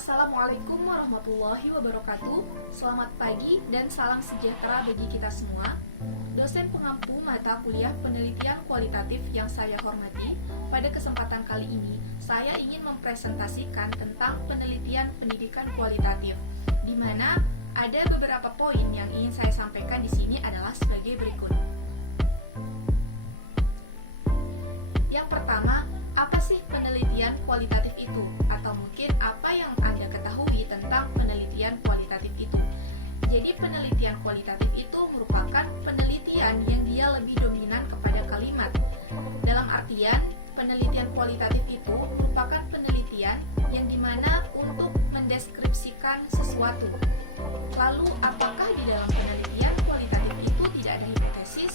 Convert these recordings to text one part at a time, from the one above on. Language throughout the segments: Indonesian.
Assalamualaikum warahmatullahi wabarakatuh. Selamat pagi dan salam sejahtera bagi kita semua. Dosen pengampu mata kuliah penelitian kualitatif yang saya hormati, pada kesempatan kali ini saya ingin mempresentasikan tentang penelitian pendidikan kualitatif, di mana ada beberapa poin yang ingin saya sampaikan di sini adalah sebagai berikut. Yang pertama, apa sih penelitian kualitatif itu? Atau mungkin apa yang Anda ketahui tentang penelitian kualitatif itu? Jadi penelitian kualitatif itu merupakan penelitian yang dia lebih dominan kepada kalimat. Dalam artian, penelitian kualitatif itu merupakan penelitian yang dimana untuk mendeskripsikan sesuatu. Lalu, apakah di dalam penelitian kualitatif itu tidak ada hipotesis?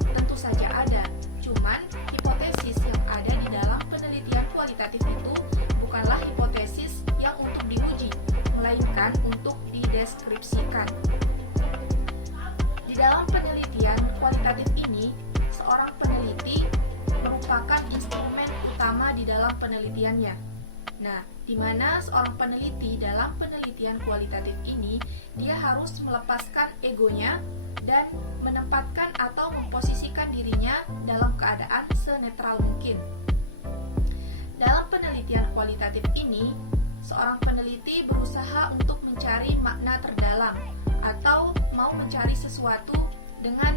Tentu saja ada. Cuman, hipotesis yang ada di dalam penelitian kualitatif itu bukanlah hipotesis yang untuk diuji, melainkan untuk dideskripsikan. Di dalam penelitian kualitatif ini, seorang peneliti merupakan instrumen utama di dalam penelitiannya. Nah, di mana seorang peneliti dalam penelitian kualitatif ini, dia harus melepaskan egonya dan menempatkan atau memposisikan dirinya dalam keadaan senetral mungkin. Dalam penelitian kualitatif ini, seorang peneliti berusaha untuk mencari makna terdalam atau mau mencari sesuatu dengan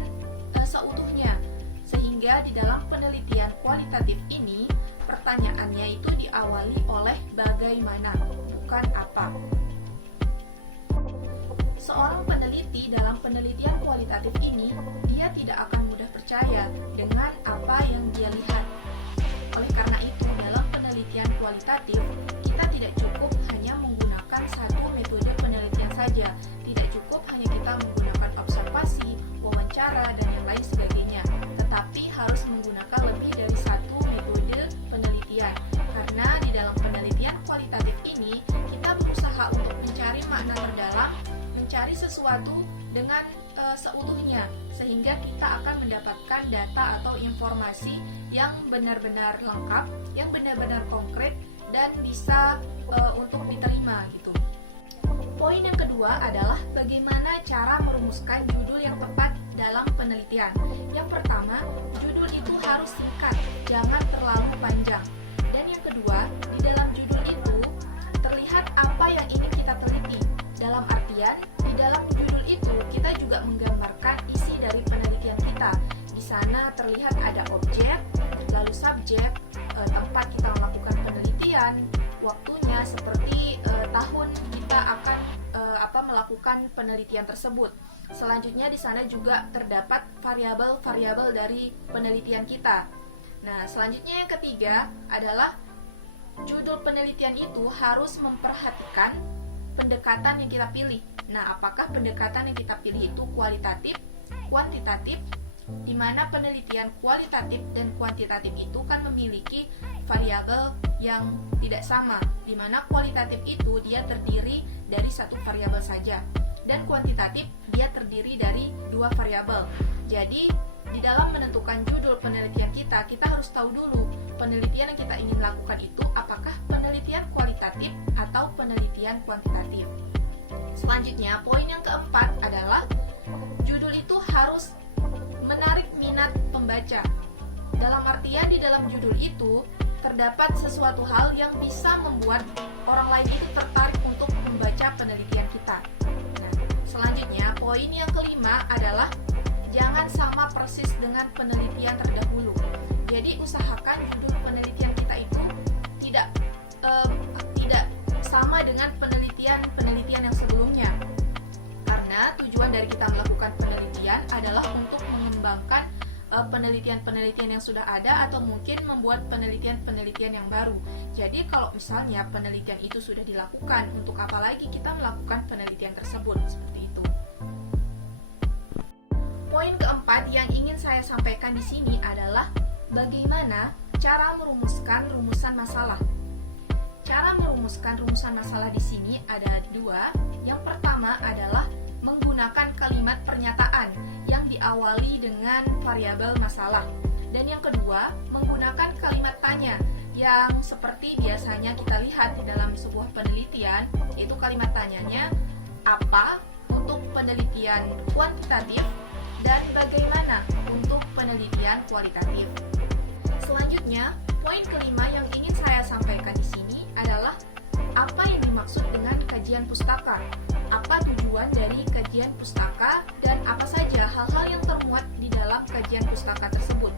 seutuhnya. Sehingga di dalam penelitian kualitatif ini, pertanyaannya itu diawali oleh bagaimana, bukan apa. Seorang peneliti dalam penelitian kualitatif ini, dia tidak akan mudah percaya dengan apa yang dia lihat. Oleh karena itu, dalam penelitian kualitatif, kita tidak cukup hanya menggunakan satu metode penelitian saja. Tidak cukup hanya kita menggunakan observasi, wawancara, dan yang lain sebagainya. Tetapi harus menggunakan lebih dari satu metode penelitian. Karena di dalam penelitian kualitatif ini, kita berusaha untuk mencari makna terdalam, mencari sesuatu dengan seutuhnya, sehingga kita akan mendapatkan data atau informasi yang benar-benar lengkap, yang benar-benar konkret dan bisa untuk diterima gitu. Poin yang kedua adalah bagaimana cara merumuskan judul yang tepat dalam penelitian. Yang pertama, judul itu harus singkat, jangan terlalu panjang. Dan yang kedua, di dalam judul itu terlihat apa yang ingin kita teliti. Dalam artian, di dalam judul itu kita juga menggambarkan isi dari penelitian kita. Di sana terlihat ada objek, lalu subjek, tempat kita melakukan penelitian, waktunya seperti tahun kita akan melakukan penelitian tersebut. Selanjutnya di sana juga terdapat variabel-variabel dari penelitian kita. Nah, selanjutnya yang ketiga adalah judul penelitian itu harus memperhatikan pendekatan yang kita pilih. Nah, apakah pendekatan yang kita pilih itu kualitatif, kuantitatif, di mana penelitian kualitatif dan kuantitatif itu kan memiliki variabel yang tidak sama, di mana kualitatif itu dia terdiri dari satu variabel saja, dan kuantitatif dia terdiri dari dua variabel. Jadi, di dalam menentukan judul penelitian kita harus tahu dulu penelitian yang kita ingin lakukan itu apakah penelitian kualitatif atau penelitian kuantitatif. Selanjutnya, poin yang keempat adalah judul itu harus menarik minat pembaca. Dalam artian di dalam judul itu terdapat sesuatu hal yang bisa membuat orang lain itu tertarik untuk membaca penelitian kita. Nah, selanjutnya poin yang kelima adalah jangan sama persis dengan penelitian terdahulu. Jadi usahakan judul penelitian kita itu tidak sama dengan penelitian yang sebelumnya. Karena tujuan dari kita melakukan penelitian adalah untuk mengembangkan penelitian-penelitian yang sudah ada atau mungkin membuat penelitian-penelitian yang baru. Jadi kalau misalnya penelitian itu sudah dilakukan, untuk apa lagi kita melakukan penelitian tersebut? Seperti itu. Poin keempat yang ingin saya sampaikan di sini adalah bagaimana cara merumuskan rumusan masalah. Cara merumuskan rumusan masalah di sini ada dua. Yang pertama adalah menggunakan kalimat pernyataan yang diawali dengan variabel masalah. Dan yang kedua, menggunakan kalimat tanya yang seperti biasanya kita lihat di dalam sebuah penelitian, yaitu kalimat tanyanya apa untuk penelitian kuantitatif dan bagaimana untuk penelitian kualitatif. Selanjutnya, poin kelima yang ingin saya sampaikan di sini adalah apa yang dimaksud dengan kajian pustaka, apa tujuan dari kajian pustaka, dan apa saja hal-hal yang termuat di dalam kajian pustaka tersebut.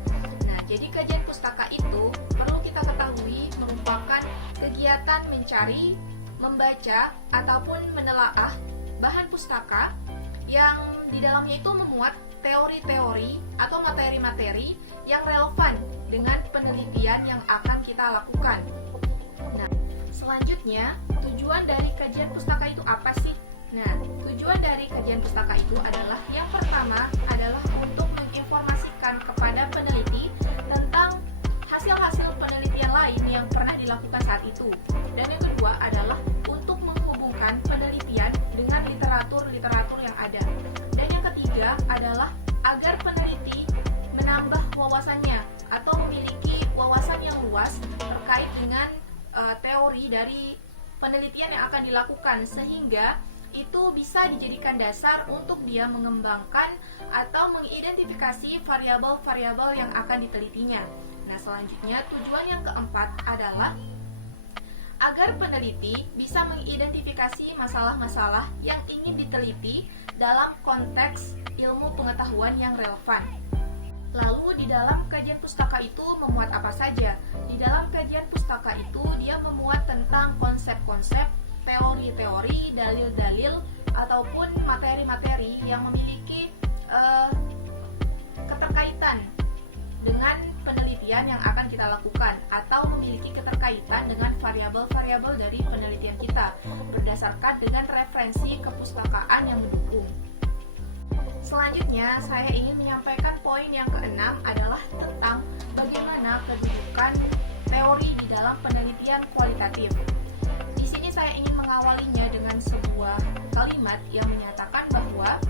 Nah, jadi kajian pustaka itu perlu kita ketahui merupakan kegiatan mencari, membaca, ataupun menelaah bahan pustaka yang di dalamnya itu memuat teori-teori atau materi-materi yang relevan dengan penelitian yang akan kita lakukan. Nah, selanjutnya, tujuan dari kajian pustaka itu apa sih? Nah, tujuan dari kajian pustaka itu adalah yang pertama adalah untuk menginformasikan kepada peneliti tentang hasil-hasil penelitian lain yang pernah dilakukan saat itu. Dan yang kedua adalah untuk menghubungkan penelitian dengan literatur-literatur yang ada. Dan yang ketiga adalah agar peneliti menambah wawasannya atau memiliki wawasan yang luas terkait dengan teori dari penelitian yang akan dilakukan, sehingga itu bisa dijadikan dasar untuk dia mengembangkan atau mengidentifikasi variabel-variabel yang akan ditelitinya. Nah, selanjutnya tujuan yang keempat adalah agar peneliti bisa mengidentifikasi masalah-masalah yang ingin diteliti dalam konteks ilmu pengetahuan yang relevan. Lalu di dalam kajian pustaka itu memuat apa saja? Di dalam kajian pustaka itu dia memuat tentang konsep-konsep, teori-teori, dalil-dalil, ataupun materi-materi yang memiliki keterkaitan dengan penelitian yang akan kita lakukan atau memiliki keterkaitan dengan variabel-variabel dari penelitian kita berdasarkan dengan referensi kepustakaan yang mendukung. Selanjutnya, saya ingin menyampaikan poin yang keenam adalah tentang bagaimana kedudukan teori di dalam penelitian kualitatif. Di sini saya ingin mengawalinya dengan sebuah kalimat yang menyatakan bahwa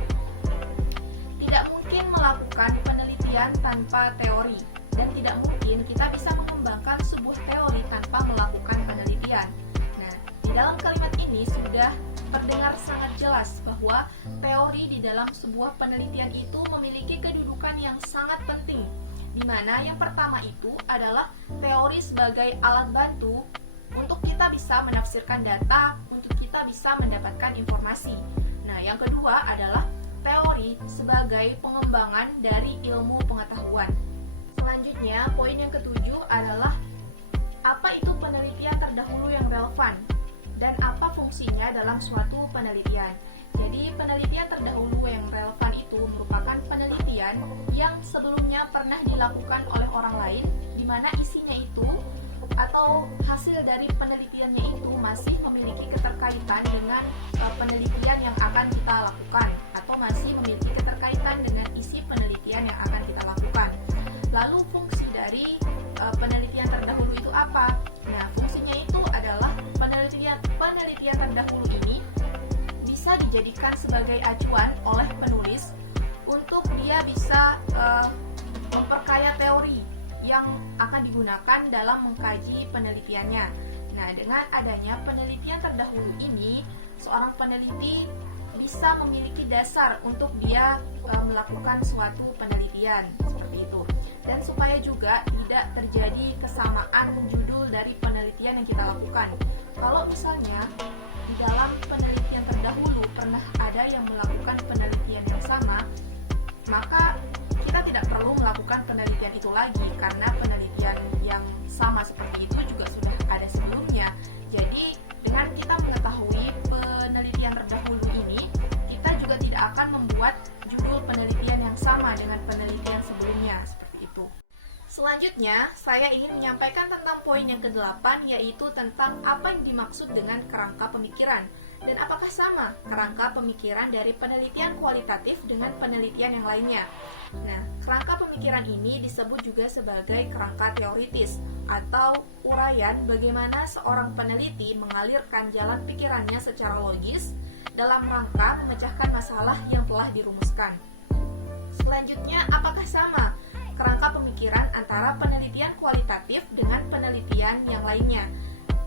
tidak mungkin melakukan penelitian tanpa teori, dan tidak mungkin kita bisa mengembangkan sebuah teori tanpa melakukan penelitian. Nah, di dalam kalimat ini sudah terdengar sangat jelas bahwa teori di dalam sebuah penelitian itu memiliki kedudukan yang sangat penting, di mana yang pertama itu adalah teori sebagai alat bantu untuk kita bisa menafsirkan data, untuk kita bisa mendapatkan informasi. Nah, yang kedua adalah teori sebagai pengembangan dari ilmu pengetahuan. Selanjutnya, poin yang ketujuh adalah apa itu penelitian terdahulu yang relevan dan apa fungsinya dalam suatu penelitian. Jadi, penelitian terdahulu yang relevan itu merupakan penelitian yang sebelumnya pernah dilakukan oleh orang lain, di mana isinya itu atau hasil dari penelitiannya itu masih memiliki keterkaitan dengan penelitian yang akan kita lakukan, atau masih memiliki keterkaitan dengan isi penelitian yang akan kita lakukan. Lalu fungsi dari penelitian terdahulu itu apa? Nah, fungsinya itu adalah penelitian terdahulu ini bisa dijadikan sebagai acuan oleh penulis untuk dia bisa memperkaya teori yang akan digunakan dalam mengkaji penelitiannya. Nah, dengan adanya penelitian terdahulu ini, seorang peneliti bisa memiliki dasar untuk dia melakukan suatu penelitian seperti itu. Dan supaya juga tidak terjadi kesamaan judul dari penelitian yang kita lakukan. Kalau misalnya di dalam penelitian terdahulu pernah ada yang melakukan penelitian yang sama, maka kita tidak perlu melakukan penelitian itu lagi, karena penelitian yang sama seperti itu juga sudah ada sebelumnya. Jadi dengan kita mengetahui penelitian terdahulu ini, kita juga tidak akan membuat judul penelitian yang sama dengan penelitian sebelumnya, seperti itu. Selanjutnya, saya ingin menyampaikan tentang poin yang ke-8, yaitu tentang apa yang dimaksud dengan kerangka pemikiran. Dan apakah sama kerangka pemikiran dari penelitian kualitatif dengan penelitian yang lainnya? Nah, kerangka pemikiran ini disebut juga sebagai kerangka teoritis atau uraian bagaimana seorang peneliti mengalirkan jalan pikirannya secara logis dalam rangka memecahkan masalah yang telah dirumuskan. Selanjutnya, apakah sama kerangka pemikiran antara penelitian penelitian kualitatif dengan penelitian yang lainnya?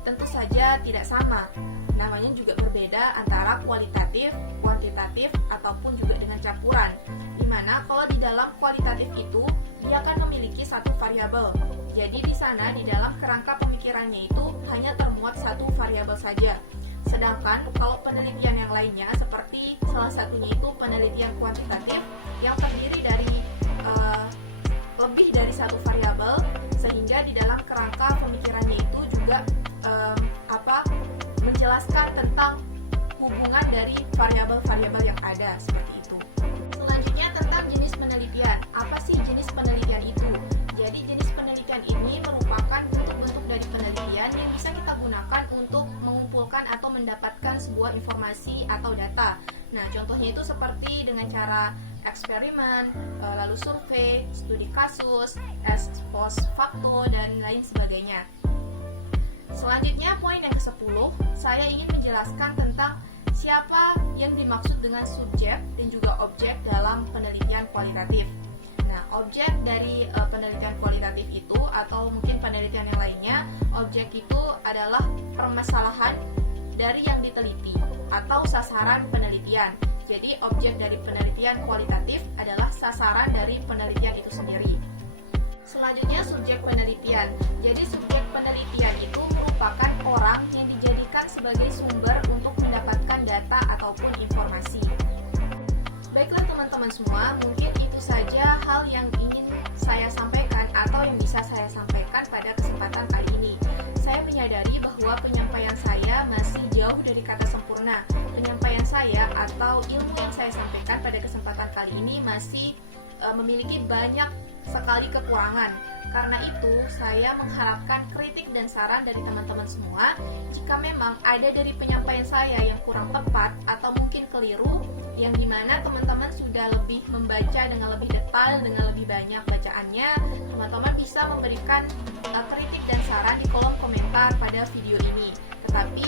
Tentu saja tidak sama. Namanya juga berbeda antara kualitatif, kuantitatif, ataupun juga dengan campuran. Dimana kalau di dalam kualitatif itu, dia akan memiliki satu variabel. Jadi di sana, di dalam kerangka pemikirannya itu hanya termuat satu variabel saja. Sedangkan kalau penelitian yang lainnya, seperti salah satunya itu penelitian kuantitatif, yang terdiri dari lebih dari satu variabel, sehingga di dalam kerangka pemikirannya itu juga menjelaskan tentang hubungan dari variabel-variabel yang ada, seperti itu. Selanjutnya tentang jenis penelitian. Apa sih jenis penelitian itu? Jadi jenis penelitian ini merupakan bentuk-bentuk dari penelitian yang bisa kita gunakan untuk mengumpulkan atau mendapatkan sebuah informasi atau data. Nah, contohnya itu seperti dengan cara eksperimen, lalu survei, studi kasus, ex post facto, dan lain sebagainya. Selanjutnya, poin yang ke-10, saya ingin menjelaskan tentang siapa yang dimaksud dengan subjek dan juga objek dalam penelitian kualitatif. Nah, objek dari penelitian kualitatif itu, atau mungkin penelitian yang lainnya, objek itu adalah permasalahan dari yang diteliti atau sasaran penelitian. Jadi, objek dari penelitian kualitatif adalah sasaran dari penelitian itu sendiri. Selanjutnya, subjek penelitian. Jadi, subjek penelitian itu merupakan orang yang dijadikan sebagai sumber untuk mendapatkan data ataupun informasi. Baiklah teman-teman semua, mungkin itu saja hal yang ingin saya sampaikan atau yang bisa saya sampaikan pada kesempatan kali ini. Saya menyadari bahwa penyampaian saya masih jauh dari kata sempurna. Penyampaian saya atau ilmu yang saya sampaikan pada kesempatan kali ini masih memiliki banyak sekali kekurangan. Karena itu, saya mengharapkan kritik dan saran dari teman-teman semua. Jika memang ada dari penyampaian saya yang kurang tepat atau mungkin keliru, yang dimana teman-teman sudah lebih membaca dengan lebih detail, dengan lebih banyak bacaannya, teman-teman bisa memberikan kritik dan saran di kolom komentar pada video ini. Tetapi